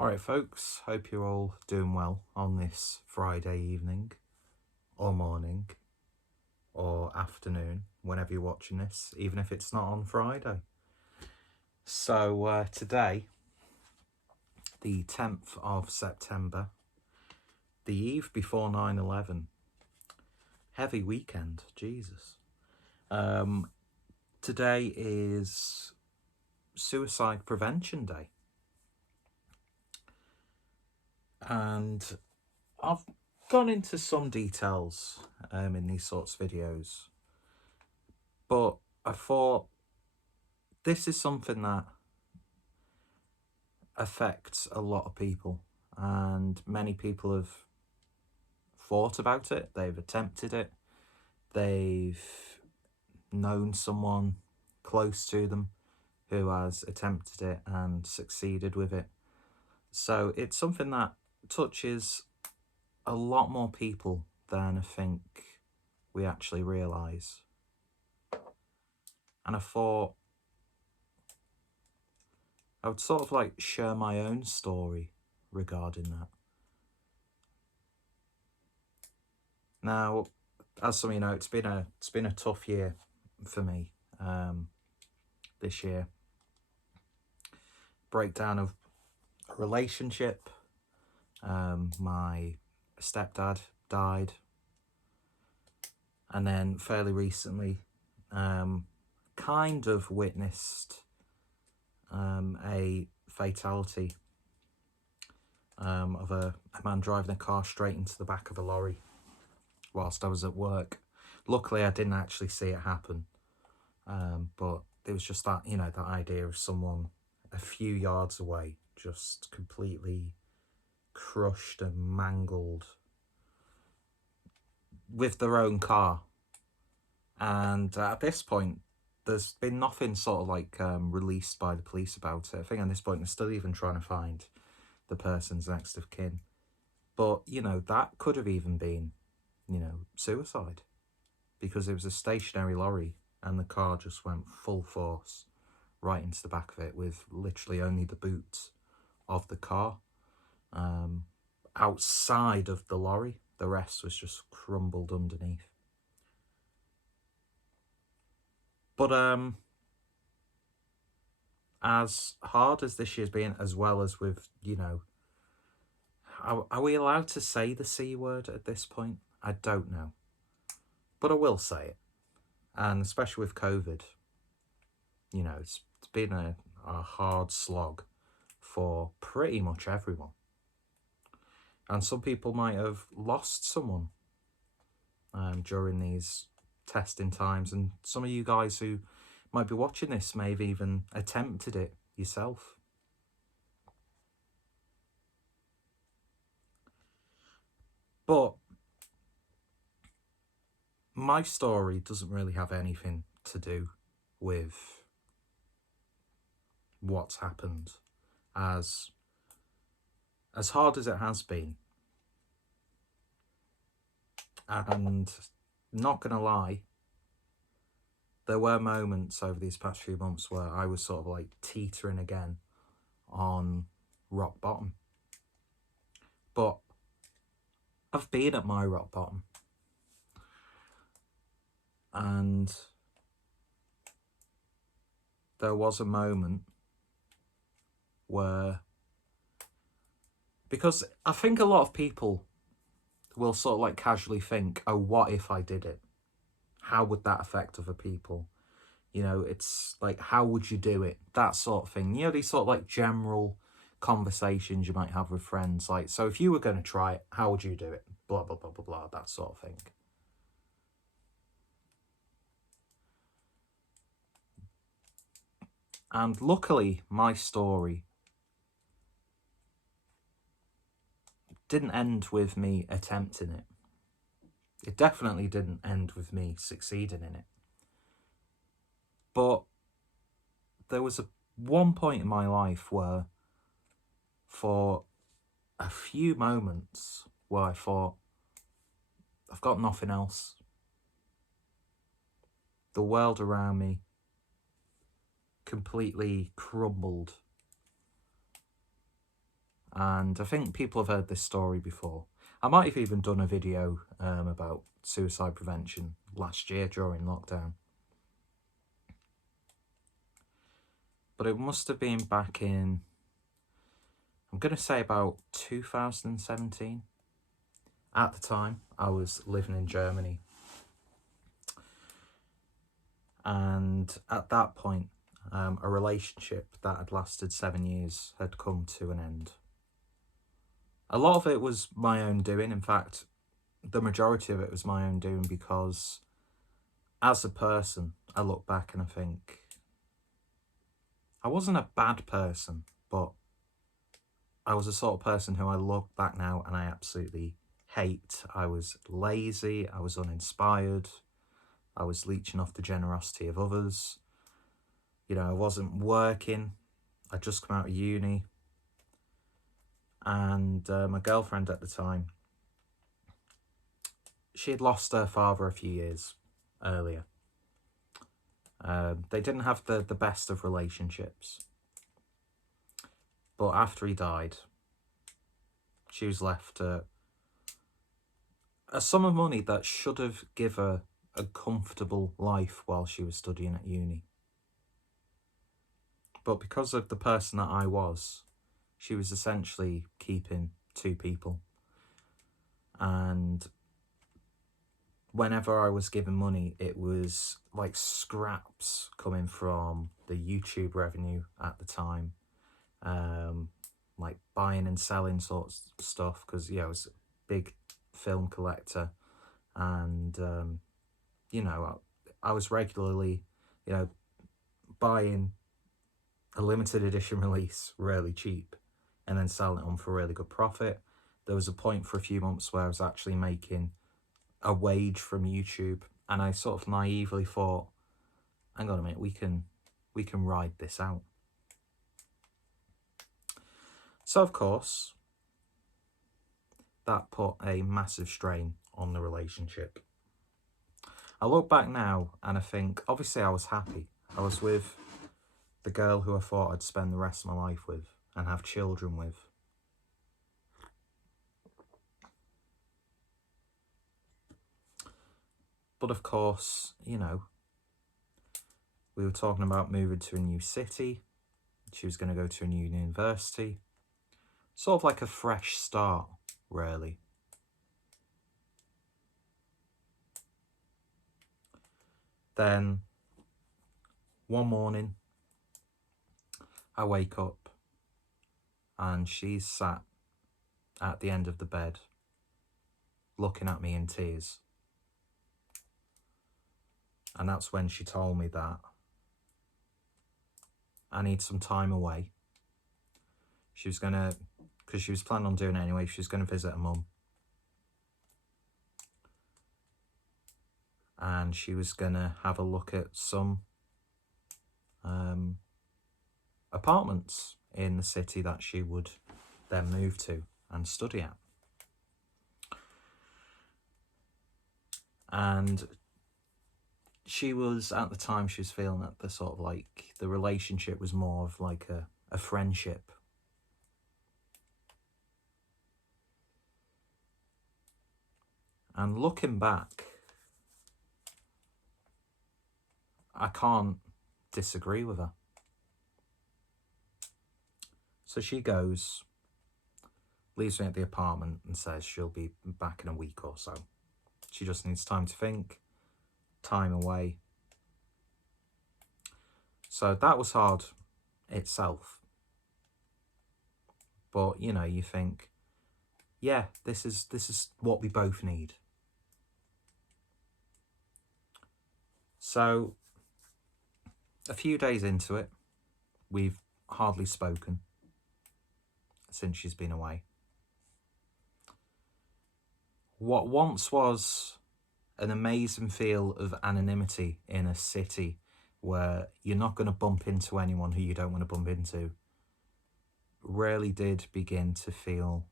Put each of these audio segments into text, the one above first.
Alright folks, hope you're all doing well on this Friday evening, or morning, or afternoon, whenever you're watching this, even if it's not on Friday. So today, the 10th of September, the eve before 9/11, heavy weekend, Jesus. Today is Suicide Prevention Day. And I've gone into some details in these sorts of videos, but I thought this is something that affects a lot of people, and many people have thought about it, they've attempted it, they've known someone close to them who has attempted it and succeeded with it. So it's something that touches a lot more people than I think we actually realise. And I thought I would sort of like share my own story regarding that. Now, as some of you know, it's been a tough year for me this year. Breakdown of a relationship. My stepdad died, and then fairly recently, kind of witnessed a fatality of a man driving a car straight into the back of a lorry whilst I was at work. Luckily, I didn't actually see it happen, but it was just that, that idea of someone a few yards away just completely crushed and mangled with their own car. And at this point, there's been nothing sort of like released by the police about it. I think at this point they're still even trying to find the person's next of kin. But, that could have even been, suicide, because it was a stationary lorry and the car just went full force right into the back of it with literally only the boot of the car outside of the lorry. The rest was just crumbled underneath. But as hard as this year's been, as well as with, are we allowed to say the C word at this point? I don't know. But I will say it. And especially with COVID, it's been a hard slog for pretty much everyone. And some people might have lost someone during these testing times. And some of you guys who might be watching this may have even attempted it yourself. But my story doesn't really have anything to do with what's happened. As hard as it has been, and not gonna lie, there were moments over these past few months where I was sort of like teetering again on rock bottom. But I've been at my rock bottom, and there was a moment where, because I think a lot of people will sort of like casually think, oh, what if I did it? How would that affect other people? It's like, how would you do it? That sort of thing. These sort of like general conversations you might have with friends. Like, so if you were going to try it, how would you do it? Blah, blah, blah, blah, blah, that sort of thing. And luckily, my story didn't end with me attempting it. It definitely didn't end with me succeeding in it. But there was one point in my life where, for a few moments, where I thought, I've got nothing else. The world around me completely crumbled. And I think people have heard this story before. I might have even done a video about suicide prevention last year during lockdown. But it must have been back in, I'm going to say about 2017. At the time, I was living in Germany. And at that point, a relationship that had lasted 7 years had come to an end. A lot of it was my own doing. In fact, the majority of it was my own doing, because as a person, I look back and I think I wasn't a bad person, but I was the sort of person who I look back now and I absolutely hate. I was lazy, I was uninspired, I was leeching off the generosity of others. You know, I wasn't working. I'd just come out of uni. And my girlfriend at the time, she had lost her father a few years earlier. They didn't have the best of relationships. But after he died, she was left a sum of money that should have given her a comfortable life while she was studying at uni. But because of the person that I was, she was essentially keeping two people. And whenever I was given money, it was like scraps coming from the YouTube revenue at the time. Like buying and selling sorts of stuff, because I was a big film collector. And, I was regularly, buying a limited edition release really cheap and then selling it on for a really good profit. There was a point for a few months where I was actually making a wage from YouTube, and I sort of naively thought, hang on a minute, we can ride this out. So of course, that put a massive strain on the relationship. I look back now and I think, obviously I was happy. I was with the girl who I thought I'd spend the rest of my life with and have children with. But of course, we were talking about moving to a new city. She was going to go to a new university. Sort of like a fresh start, really. Then, one morning, I wake up and she's sat at the end of the bed, looking at me in tears. And that's when she told me that I need some time away. She was going to, because she was planning on doing it anyway, she was going to visit her mum. And she was going to have a look at some apartments in the city that she would then move to and study at. And she was, at the time, she was feeling that the sort of like, the relationship was more of like a friendship. And looking back, I can't disagree with her. So she goes, leaves me at the apartment and says she'll be back in a week or so. She just needs time to think, time away. So that was hard itself. But, you think, yeah, this is what we both need. So, a few days into it, we've hardly spoken since she's been away. What once was an amazing feel of anonymity in a city where you're not going to bump into anyone who you don't want to bump into, really did begin to feel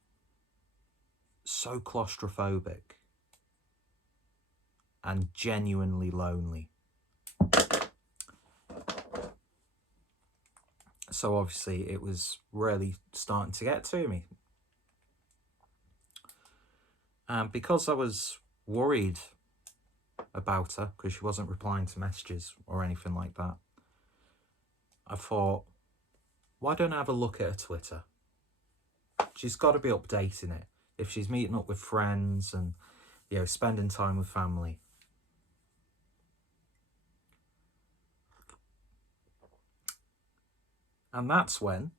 so claustrophobic and genuinely lonely. So obviously it was really starting to get to me. And because I was worried about her, because she wasn't replying to messages or anything like that, I thought, why don't I have a look at her Twitter? She's got to be updating it. If she's meeting up with friends and, you know, spending time with family. And that's when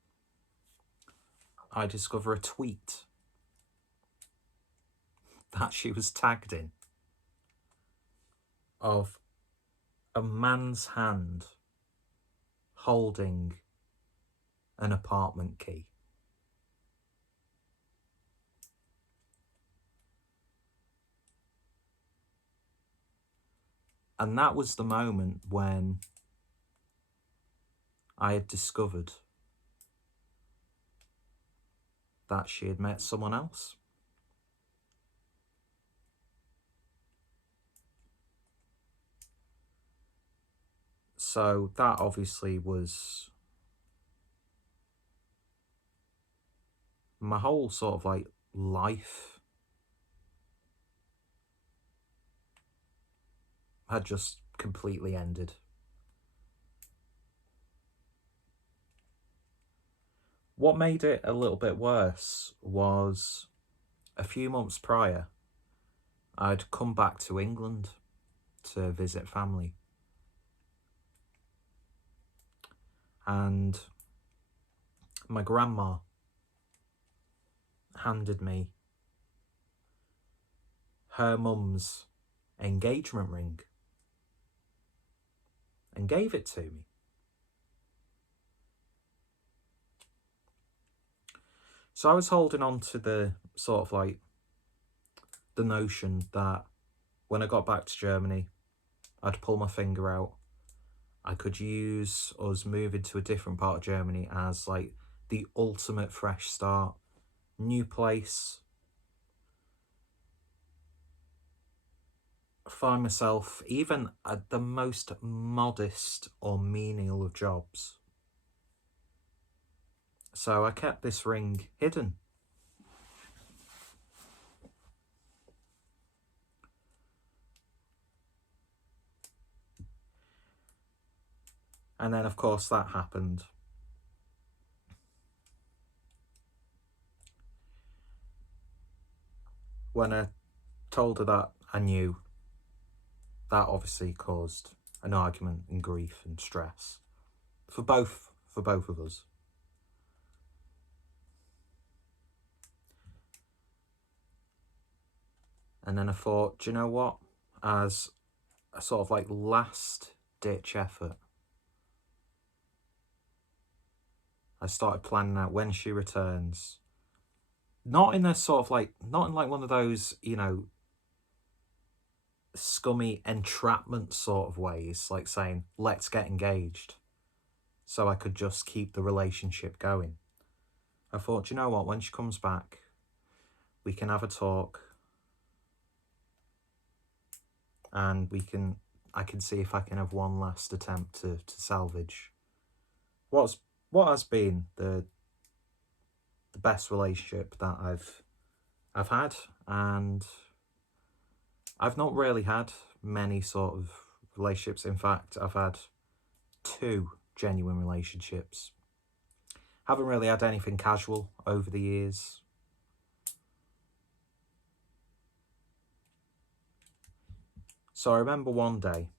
I discover a tweet that she was tagged in of a man's hand holding an apartment key. And that was the moment when I had discovered that she had met someone else. So that obviously was my whole sort of like life had just completely ended. What made it a little bit worse was a few months prior, I'd come back to England to visit family. And my grandma handed me her mum's engagement ring and gave it to me. So I was holding on to the sort of like the notion that when I got back to Germany, I'd pull my finger out. I could use us moving to a different part of Germany as like the ultimate fresh start, new place, find myself even at the most modest or menial of jobs. So I kept this ring hidden. And then, of course, that happened. When I told her that I knew, that obviously caused an argument and grief and stress for both of us. And then I thought, do you know what? As a sort of like last ditch effort, I started planning out when she returns. Not in a sort of like, not in like one of those, you know, scummy entrapment sort of ways, like saying, let's get engaged, so I could just keep the relationship going. I thought, you know what, when she comes back, we can have a talk and I can see if I can have one last attempt to salvage what has been the best relationship that I've had. And I've not really had many sort of relationships. In fact, I've had 2 genuine relationships. Haven't really had anything casual over the years. So I remember one day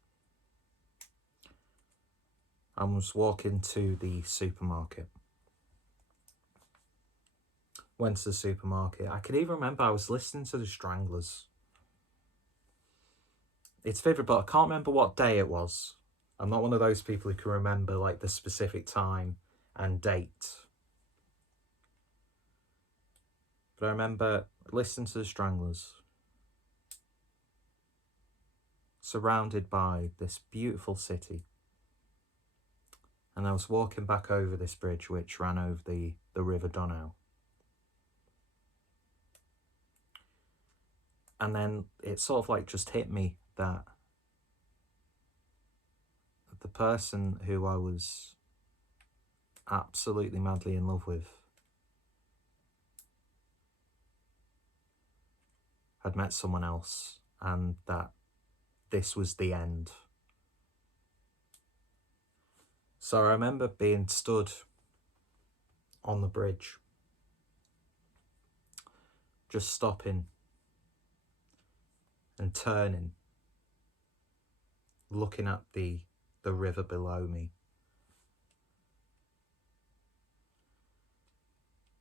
I was walking to the supermarket. Went to the supermarket. I can even remember I was listening to the Stranglers. It's vivid, but I can't remember what day it was. I'm not one of those people who can remember like the specific time and date. But I remember listening to the Stranglers, surrounded by this beautiful city. And I was walking back over this bridge which ran over the River Donau. And then it sort of like just hit me that the person who I was absolutely madly in love with had met someone else, and that this was the end. So I remember being stood on the bridge, just stopping and turning, looking at the river below me.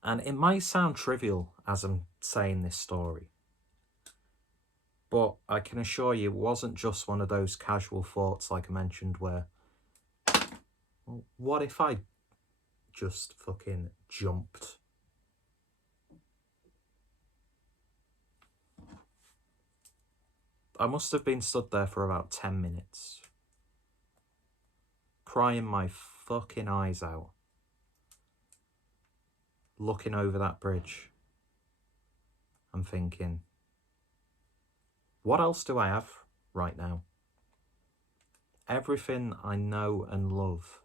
And it might sound trivial as I'm saying this story, but I can assure you it wasn't just one of those casual thoughts like I mentioned where, well, what if I just fucking jumped? I must have been stood there for about 10 minutes, crying my fucking eyes out, looking over that bridge and thinking, what else do I have right now? Everything I know and love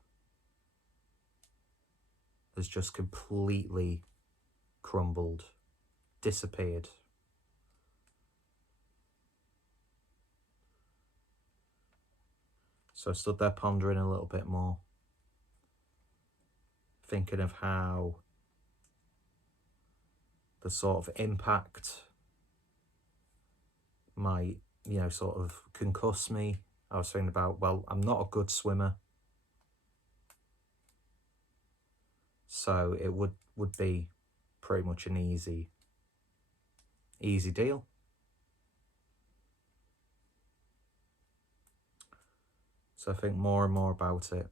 has just completely crumbled, disappeared. So I stood there pondering a little bit more, thinking of how the sort of impact might, sort of concuss me. I was thinking about, well, I'm not a good swimmer, so it would be pretty much an easy deal. So I think more and more about it.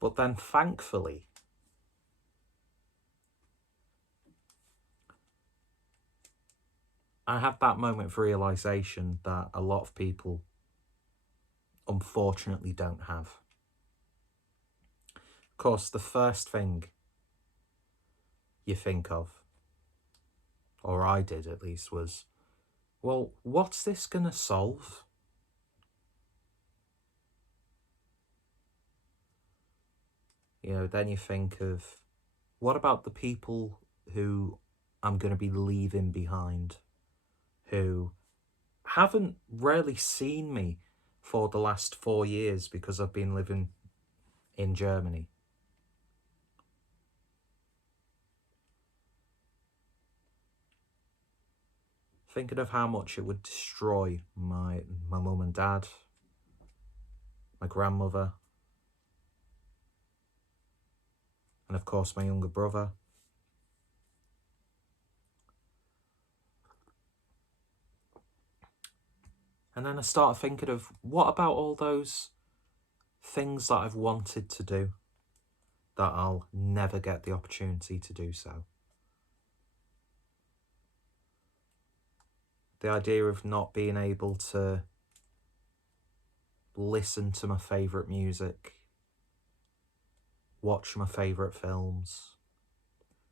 But then thankfully, I had that moment of realization that a lot of people unfortunately don't have. Of course, the first thing you think of, or I did at least, was, well, what's this going to solve? Then you think of, what about the people who I'm going to be leaving behind, who haven't really seen me for the last 4 years because I've been living in Germany? Thinking of how much it would destroy my mum and dad, my grandmother, and of course my younger brother. And then I started thinking of, what about all those things that I've wanted to do that I'll never get the opportunity to do so? The idea of not being able to listen to my favourite music, watch my favourite films,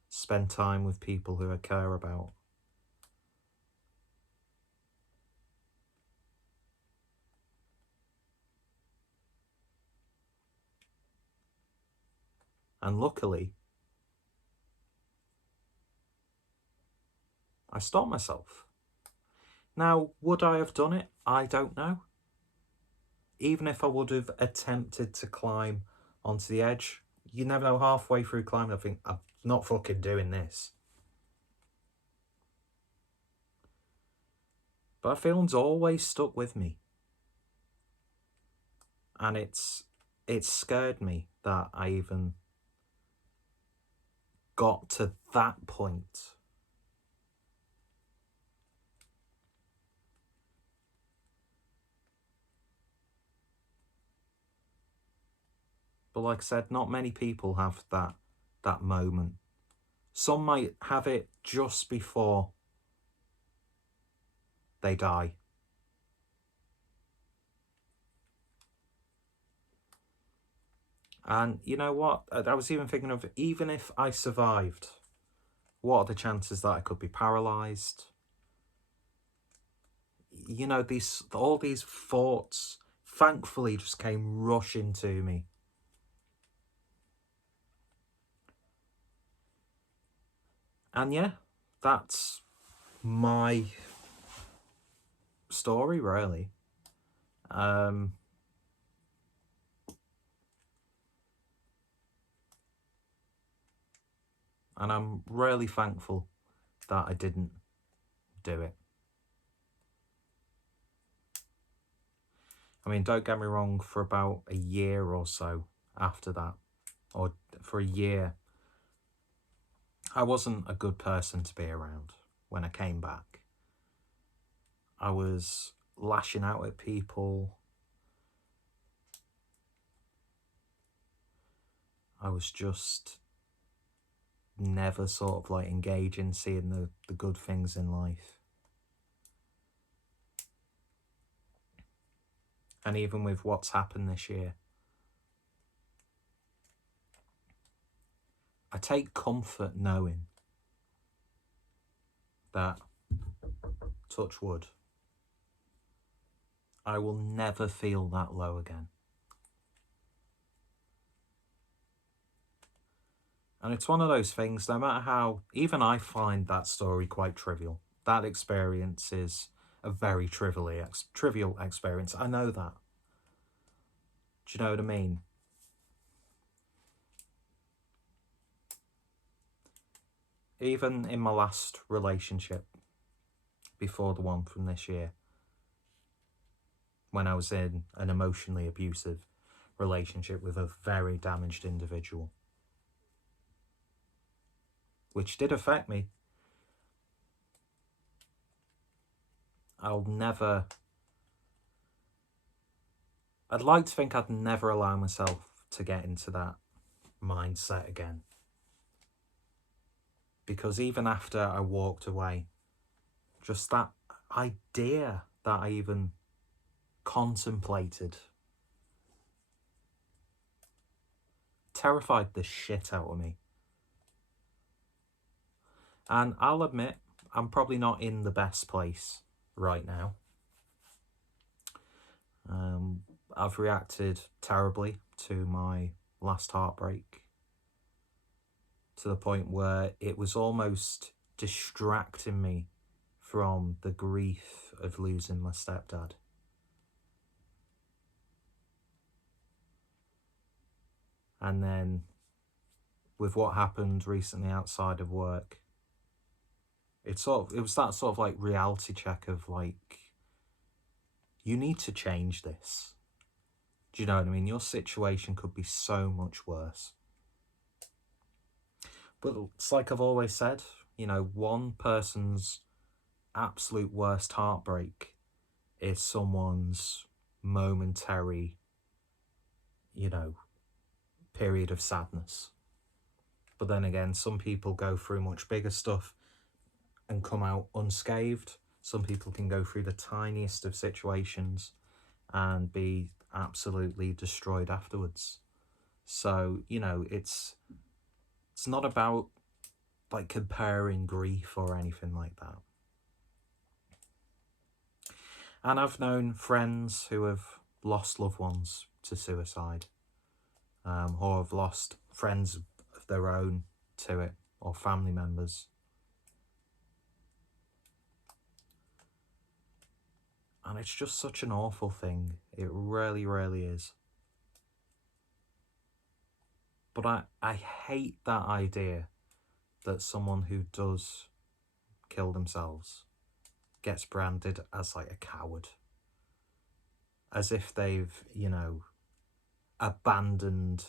spend time with people who I care about. And luckily, I stopped myself. Now, would I have done it? I don't know. Even if I would have attempted to climb onto the edge, you never know, halfway through climbing, I think, I'm not fucking doing this. But that feeling's always stuck with me. And it's scared me that I even got to that point. But like I said, not many people have that moment. Some might have it just before they die. And you know what? I was even thinking of, even if I survived, what are the chances that I could be paralysed? All these thoughts thankfully just came rushing to me. And yeah, that's my story, really. And I'm really thankful that I didn't do it. I mean, don't get me wrong, for about a year or so after that, or for a year, I wasn't a good person to be around when I came back. I was lashing out at people. I was just never sort of like engaging, seeing the good things in life. And even with what's happened this year, I take comfort knowing that, touch wood, I will never feel that low again. And it's one of those things, no matter how, even I find that story quite trivial. That experience is a very trivial experience. I know that. Do you know what I mean? Even in my last relationship, before the one from this year, when I was in an emotionally abusive relationship with a very damaged individual, which did affect me, I'd like to think I'd never allow myself to get into that mindset again. Because even after I walked away, just that idea that I even contemplated terrified the shit out of me. And I'll admit, I'm probably not in the best place right now. I've reacted terribly to my last heartbreak, to the point where it was almost distracting me from the grief of losing my stepdad. And then with what happened recently outside of work, it was that sort of like reality check of like, you need to change this. Do you know what I mean? Your situation could be so much worse. But it's like I've always said, you know, one person's absolute worst heartbreak is someone's momentary, you know, period of sadness. But then again, some people go through much bigger stuff and come out unscathed. Some people can go through the tiniest of situations and be absolutely destroyed afterwards. So, you know, it's not about like comparing grief or anything like that. And I've known friends who have lost loved ones to suicide, or have lost friends of their own to it, or family members. And it's just such an awful thing. It really, really is. But I hate that idea that someone who does kill themselves gets branded as like a coward. As if they've, you know, abandoned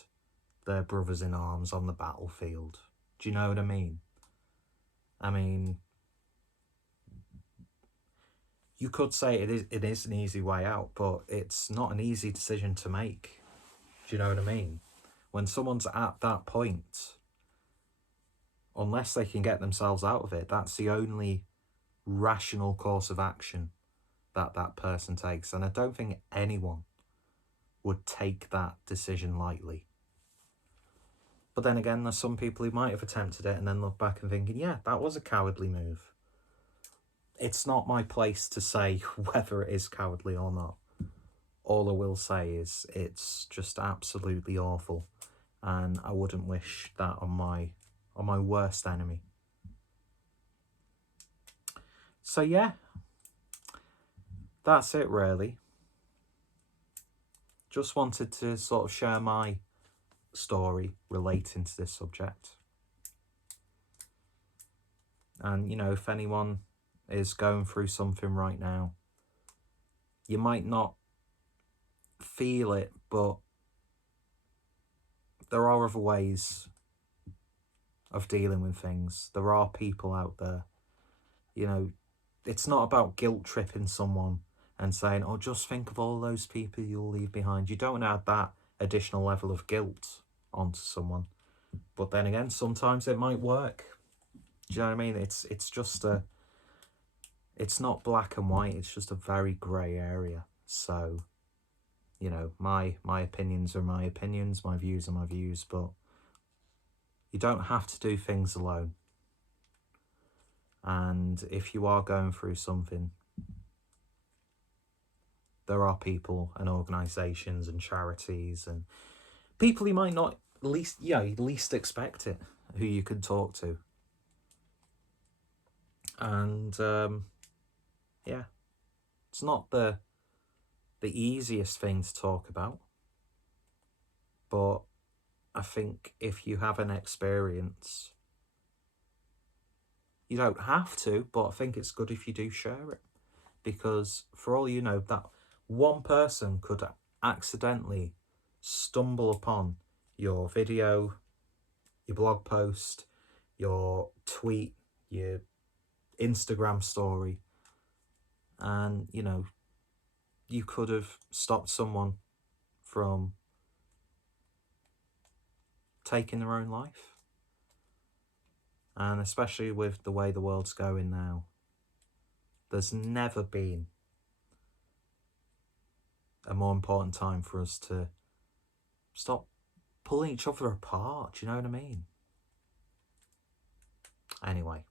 their brothers in arms on the battlefield. Do you know what I mean? I mean, you could say it is an easy way out, but it's not an easy decision to make. Do you know what I mean? When someone's at that point, unless they can get themselves out of it, that's the only rational course of action that that person takes. And I don't think anyone would take that decision lightly. But then again, there's some people who might have attempted it and then look back and thinking, yeah, that was a cowardly move. It's not my place to say whether it is cowardly or not. all I will say is it's just absolutely awful, and I wouldn't wish that on my worst enemy. So yeah, that's it really. Just wanted to sort of share my story relating to this subject. And, you know, if anyone is going through something right now, you might not feel it, but there are other ways of dealing with things. There are people out there. You know, it's not about guilt tripping someone and saying, oh, just think of all those people you'll leave behind. You don't add that additional level of guilt onto someone. But then again, sometimes it might work. Do you know what I mean? It's just it's not black and white. It's just a very grey area. So, you know, my opinions are my opinions, my views are my views, but you don't have to do things alone. And if you are going through something, there are people and organisations and charities and people you might not least expect it, who you can talk to. And yeah, it's not the easiest thing to talk about, but I think if you have an experience, you don't have to, but I think it's good if you do share it, because for all you know, that one person could accidentally stumble upon your video, your blog post, your tweet, your Instagram story, and, you know, you could have stopped someone from taking their own life. And especially with the way the world's going now, there's never been a more important time for us to stop pulling each other apart. Do you know what I mean? Anyway,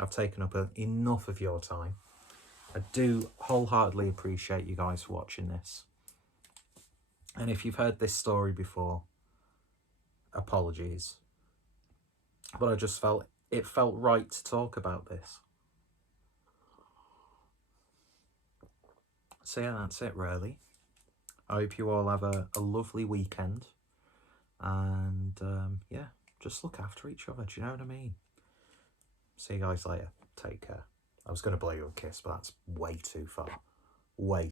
I've taken up enough of your time. I do wholeheartedly appreciate you guys for watching this. And if you've heard this story before, apologies. But I just felt right to talk about this. So yeah, that's it really. I hope you all have a lovely weekend. And yeah, just look after each other. Do you know what I mean? See you guys later. Take care. I was going to blow you a kiss, but that's way too far. Way